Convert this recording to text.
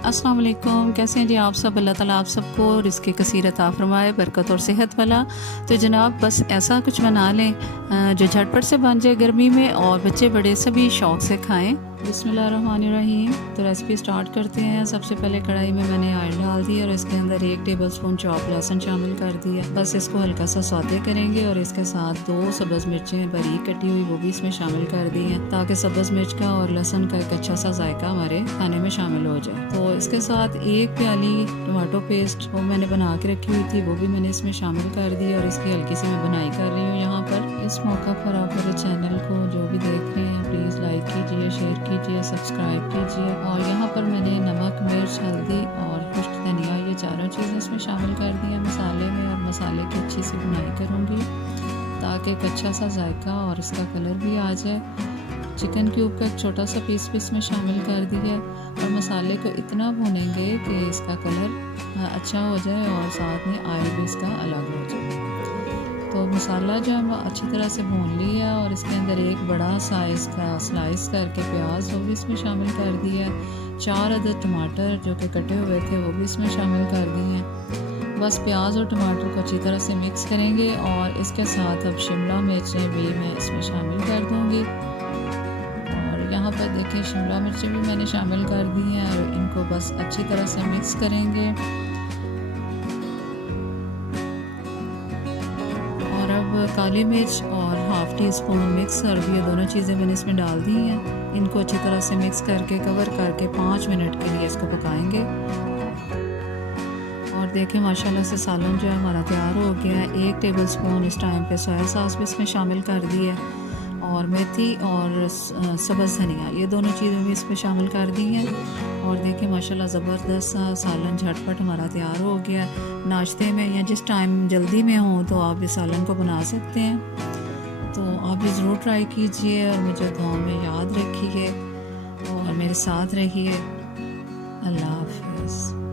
अस्सलाम वालेकुम। कैसे हैं जी आप सब? अल्लाह ताला आप सबको रिज़्क़ कसीर अता फ़रमाए, बरकत और सेहत वाला। तो जनाब बस ऐसा कुछ बना लें जो झटपट से बन जाए गर्मी में और बच्चे बड़े सभी शौक़ से खाएं। बिस्मिल्लाहिर्रहमानिर्रहीम। तो रेसिपी स्टार्ट करते हैं। सबसे पहले कढ़ाई में मैंने ऑयल डाल दिया और इसके अंदर 1 टेबलस्पून चॉप लहसुन शामिल कर दिया। बस इसको हल्का सा सौते करेंगे और इसके साथ 2 सब्ज़ मिर्चें बारीक कटी हुई वो भी इसमें शामिल कर दी हैं, ताकि सब्ज़ मिर्च का और लहसुन का एक अच्छा सा जायका हमारे खाने में शामिल हो जाए। तो इसके साथ 1 प्याली टमाटो पेस्ट वो मैंने बना के रखी हुई थी, वो भी मैंने इसमें शामिल कर दी और इसकी हल्की सी मैं बनाई कर रही हूँ यहाँ पर। इस मौका पर आप मेरे चैनल को जो भी देख रहे हैं प्लीज़ लाइक कीजिए, शेयर कीजिए, सब्सक्राइब कीजिए। और यहाँ पर मैंने नमक, मिर्च, हल्दी और खुश्क धनिया ये चारों चीज़ें इसमें शामिल कर दी हैं मसाले में। और मसाले की अच्छी सी बुनाई करूँगी ताकि एक अच्छा सा जायका और इसका कलर भी आ जाए। चिकन क्यूब का एक छोटा सा पीस भी इसमें शामिल कर दिया और मसाले को इतना भूनेंगे कि इसका कलर अच्छा हो जाए और साथ में ऑयल भी इसका अलग हो जाए। तो मसाला जो हम अच्छी तरह से भून लिया और इसके अंदर एक बड़ा साइज़ का स्लाइस करके प्याज वो भी इसमें शामिल कर दिया। 4 अदद टमाटर जो कि कटे हुए थे वो भी इसमें शामिल कर दिए हैं। बस प्याज और टमाटर को अच्छी तरह से मिक्स करेंगे और इसके साथ अब शिमला मिर्चें भी मैं इसमें शामिल कर दूँगी। और यहाँ पर देखिए शिमला मिर्चें भी मैंने शामिल कर दी हैं और इनको बस अच्छी तरह से मिक्स करेंगे। और अब काली मिर्च और हाफ़ टी स्पून मिक्स हल्दी ये दोनों चीज़ें मैंने इसमें डाल दी हैं। इनको अच्छी तरह से मिक्स करके कवर करके 5 मिनट के लिए इसको पकाएंगे। और देखें माशाल्लाह से सालन जो है हमारा तैयार हो गया है। 1 टेबलस्पून इस टाइम पे सोया सॉस भी इसमें शामिल कर दी है और मेथी और सब्ज़ धनिया ये दोनों चीज़ें भी इसमें शामिल कर दी हैं। और देखिए माशाल्लाह ज़बरदस्त सालन झटपट हमारा तैयार हो गया। नाश्ते में या जिस टाइम जल्दी में हो तो आप इस सालन को बना सकते हैं। तो आप भी ज़रूर ट्राई कीजिए और मुझे दुआ में याद रखिए और मेरे साथ रहिए। अल्लाह हाफ़िज़।